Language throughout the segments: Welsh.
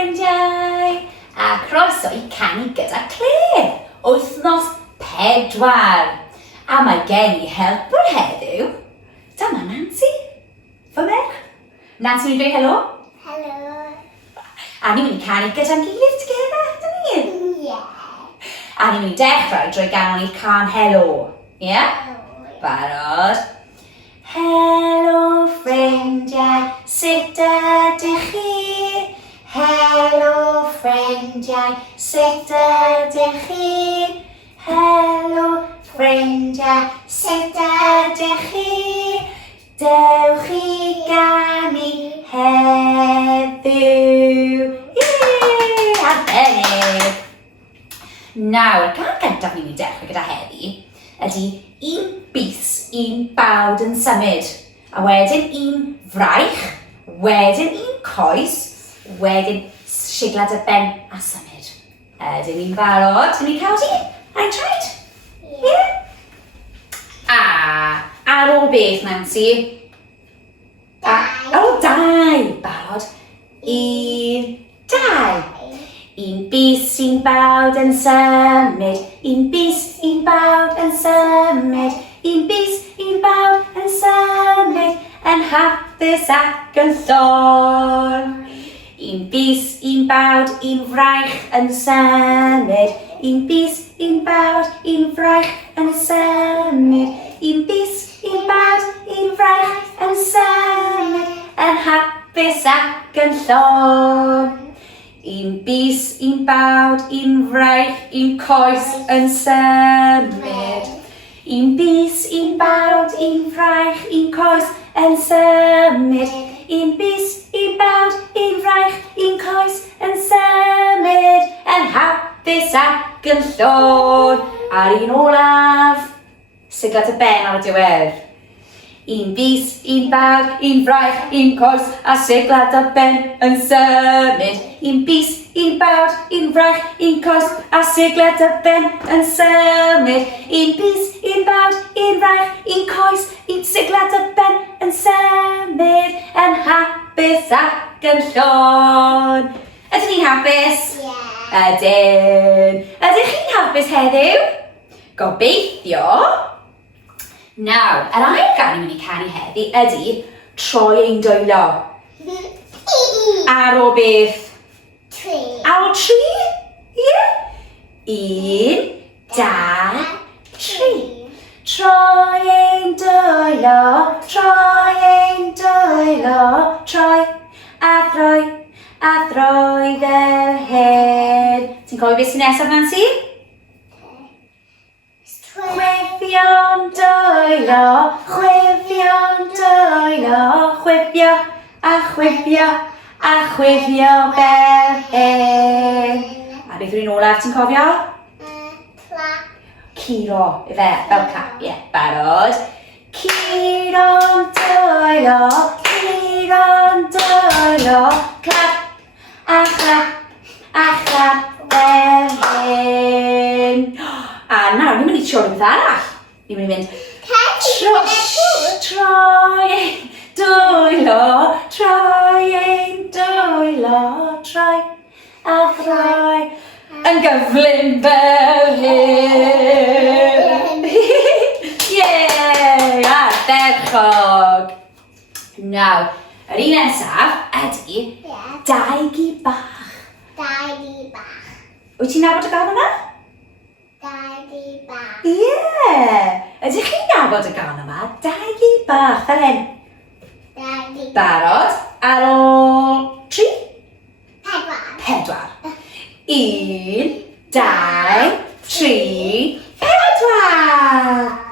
ffrindiau, a croeso I canu gyda Claire, wythnos 4. A mae gen I helpwr heddiw. Dyma Nancy, fy merch. Nancy, ni'n dweud helo? Helo. A ni'n mynd I canu gyda'n gilydd together, dyn ni? Yeah. A ni'n mynd I dechrau drwy gael ni'r can helo. Ie? Yeah? Barod? Helo ffrindiau, sut ydych chi? Helo ffrindiau, sut ydych chi? Helo ffrindiau, sut ydych chi? Dewch chi ganu heddiw. Yay! Arbennig! Nawr, y can gyntaf ni'n mynd I dechrau gyda heddi ydy un bys, un bawd yn symud, a wedyn un fraich, wedyn un coes, wedyn siglad y ben a symud. Ydyn ni'n barod? Ydyn ni'n cael di? A'n traed? Ie? A, ar ôl beth, Nancy? Ar ôl 2. Barod? 1, 2. Un bys, un bawd yn symud, un bys, un bawd yn symud, un bys, un bawd yn symud, yn hapus ac yn llon. Un bys, un bawd, un fraich yn symud, un bys, un bawd, un fraich yn symud, un bys, un bawd, un fraich yn symud, yn hapus ac yn llon. Un bys, un bawd, un fraich, un coes yn symud. Un bys, un bawd, un fraich, un coes yn symud. Un bys, un bawd, un fraich, un coes yn symud. Yn hapus ac yn llon. A'r un olaf. Siglad y ben ar y diwedd. Un bys, un bawd, un fraich, un coes a siglad y ben yn symud. Un bys, un bawd, un fraich, un coes a siglad y ben yn symud. Un bys, un bawd, un fraich, un coes, un siglad y ben yn symud. Yn hapus ac yn llon. Ydyn ni'n hapus? Yeah. Ydyn. Ydych chi'n hapus heddiw? Gobeithio. Nawr, yr ail gan ni'n mynd I canu heddi ydy troi ein dwylo. Ar ôl beth? 3. Ar ôl 3? Ie? 1, 2, 3. Troi ein dwylo, troi ein dwylo, troi a throi fel hyn. Ti'n cofio beth sy'n nesaf, Nancy? Chwifio'n dwylo, chwifio'n dwylo, chwifio a chwifio a chwifio fel hyn. A beth yw'r un olaf, ti'n cofio? Clap. Curo, ife, fel cap, ie, barod. Curo'n dwylo, clap a chlap fel hyn. A nawr, ni'n mynd I trio rhywbeth arall. Ni'n mynd I mynd... Troi ein dwylo, troi a throi yn gyflym fel hyn. Ie! A berchog. Nawr, yr un nesaf ydy dau gi bach. Wyt ti'n nabod y gan yma? Daddy bach. Ie! Ydych chi'n nabod y gan yma? Dau gi bach, fel hyn. Daddy. Barod? Ar ôl 3? 4. 1, 2, 3, 4!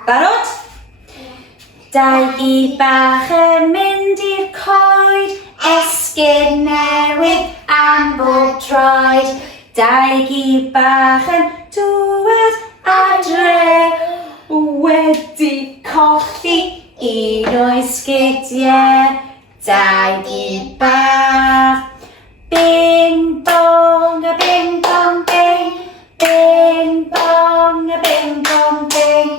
Barod? Dau gi bach yn mynd i'r coed, esgyrn newydd am bob troed. Dau gi bach yn dŵad adre, wedi colli un o'i sgidiau. Dau gi bach, bing bong a bing bong bing, bing bong a bing bong bing,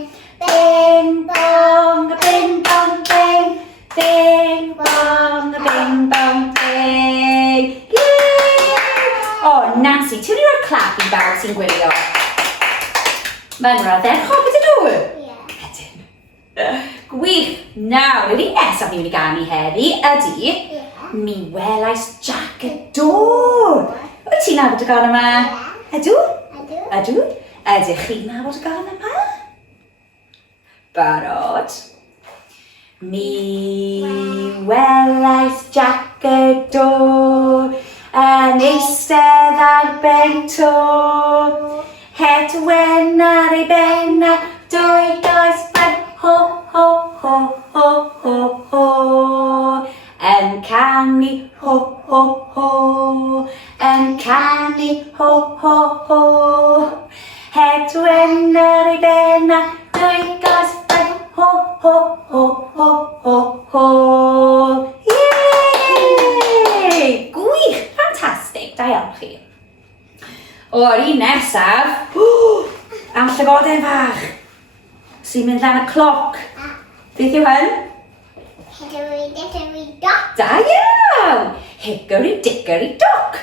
bing bong a bing bong bing, bing bong a bing bong bing. Yay! Nancy, ti'n mynd i roi'r clap i bawb sy'n gwylio? Mae'n ardderchog ydyn nhw? Yeah. Ydyn. Gwych. Nawr, yr un nesaf ni'n mynd i ganu heddi ydy Yeah. Mi Welais Jacket Door. Wyt ti'n nabod y gan yma? Ydw? Ydw? Ydych chi'n nabod y gan yma? Barod. Mi welais Jacket Door yn eistedd ar ben to. Het wen ar ei ben a dwy does ben ho ho ho ho ho ho. Yn canu ho ho ho. Yn canu ho ho ho. Het wen ar ei ben a dwy does ben ho ho ho ho ho ho. Yay! Gwych! Fantastic! Da iawn chi. O'r un nesaf, am llygoden fach sy'n mynd lan y cloc. Beth yw hyn? Hickory-dickory dock. Da iawn! Hickory-dickory-dock.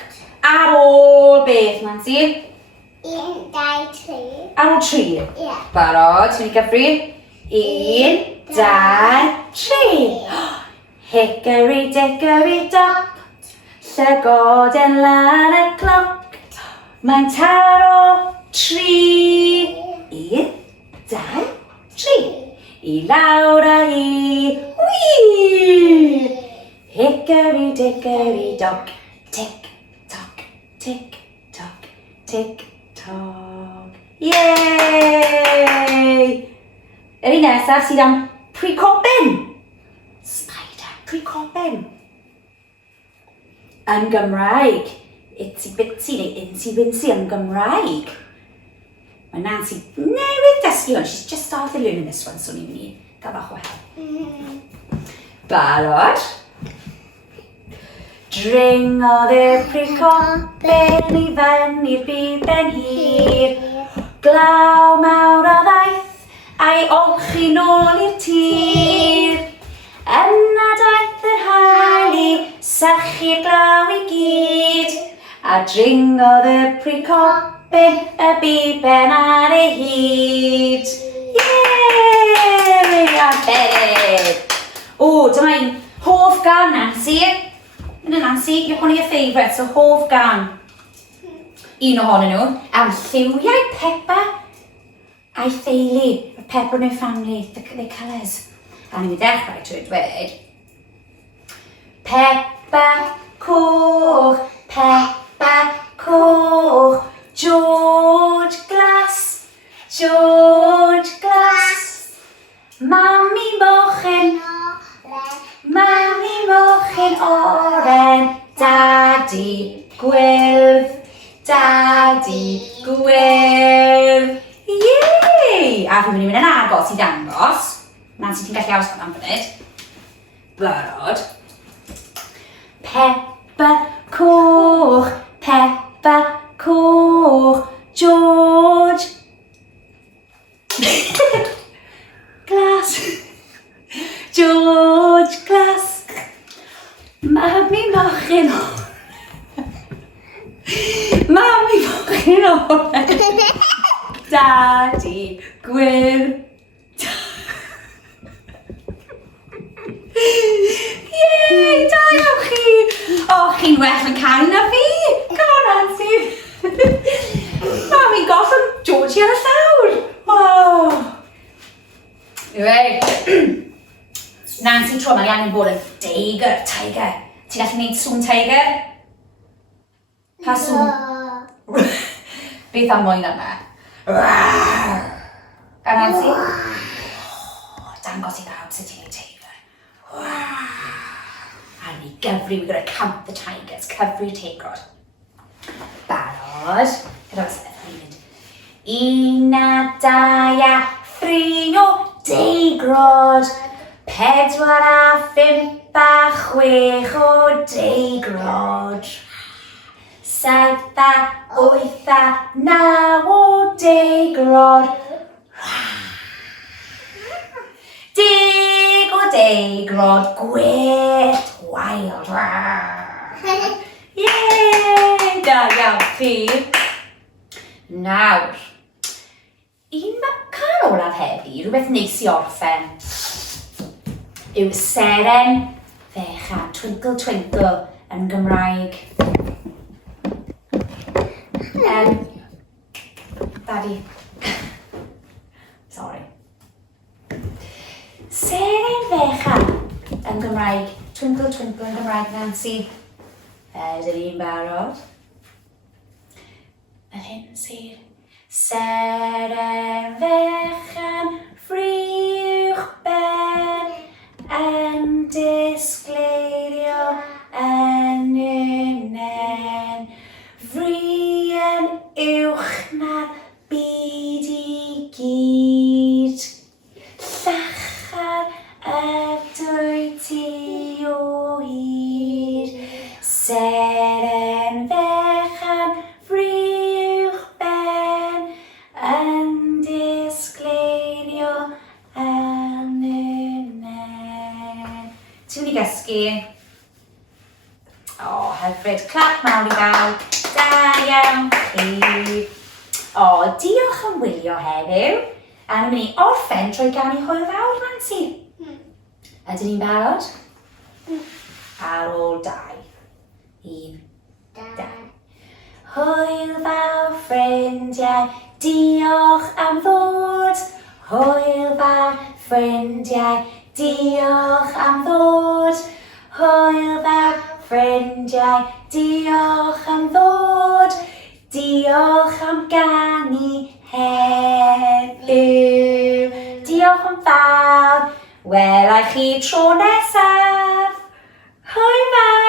Ar ôl beth, Nancy? 1, 2, 3. Ar ôl 3. Yeah. Barod, ti'n mynd i gyfri? 1, 2, 3. Hickory-dickory-dock. Llygoden lan y cloc. Mae'n taro 3. 1, 2, 3. I lawr a i. Whee! Hickory-dickory-dock. Tick, tock, tick, tock, tick, tock. Yay! Yr un nesaf sydd am precoben. Spider precoben. Yn Gymraeg. Itsy bitsy neu insy wincy yn Gymraeg. Mae Nancy newydd dysgu hwn. She's just started learning this one, so ni'n mynd i gael bach o help. Barod. Dringodd y precoben i fyny i'r byd ben hir. Glaw mawr a ddaeth a'i olchi nôl i'r tir. Yna daeth yr hael i sychu'r glaw i gyd. A dringodd y precoben y biben ar ei hyd. Yay! A beryg! O, dyma un hoff gan Nancy. Yna Nancy, you're one of your favourites, so hoff gan. Un ohonyn nhw, am lliwiau Peppa a'i theulu. Peppa and her family, their colours. A ni'n mynd dechrau trwy dweud. Peppa coch, Peppa coch, George Glass, George Glass. Mami mochen, Mami mochen oren, Daddy gwyrdd, Daddy gwyrdd. Yay! A fi'n mynd i mynd yn agos i dangos. Nancy, ti'n gallu aros am fynyd. Barod. Peppa coch, Peppa coch, George Glass, George Glass. Mami mochen Mami mochen oren, Daddy gwyrdd. Yay, da iawn chi! O, chi'n well yn canu na fi! Come on, Nancy! Mami gollon Georgie ar y llawr! Oh. Anyway, Nancy tro mae'n angen bod yn tiger. Ti'n gallu gwneud sŵn tiger? Pa sŵn? Beth am moyn yma? Gan Nancy? Dangos i bawb sut ti'n gwneud tiger. And we gyfri, we're going to count the tigers. Cyfri tegrod. Barod. Gyda'r sefyll. Un a dau a thri o deigrod. 4 a 5 a 6 o deigrod. 7 a 8 a 9 o deigrod. 10 o deigrod gwyllt wild. Yay! Da iawn chi. Nawr, can olaf heddi, rhywbeth neis i orffen, yw seren fechan, twinkle twinkle yn Gymraeg. Daddy. Sorry. Seren fechan yn Gymraeg, twinkle twinkle yn Gymraeg, Nancy. Ydyn ni'n barod? Yr hyn sydd. Seren fechan ffriwch ben yn disgleirio yn unen. Fri yn uwch na'r byd i gyd. Llachar ydwy ti o hyd. Seren fechan ffriwch ben yn disgleirio yn unen. Ti'n i gysgu? O, hyfryd. Clap mawr i bawb. Da iawn chi. O, diolch am wylio heddiw. A ni'n mynd i orffen trwy ganu hwyl fawr, Nancy. Ydyn ni'n barod? Ar ôl 2. 1, 2. Hwyl fawr ffrindiau, diolch am ddod. Hwyl fawr ffrindiau, diolch am ddod. Hwyl fawr ffrindiau, diolch am ddod. Diolch am ganu heddiw. Diolch yn fawr, welai chi tro nesaf. Hwyl fawr.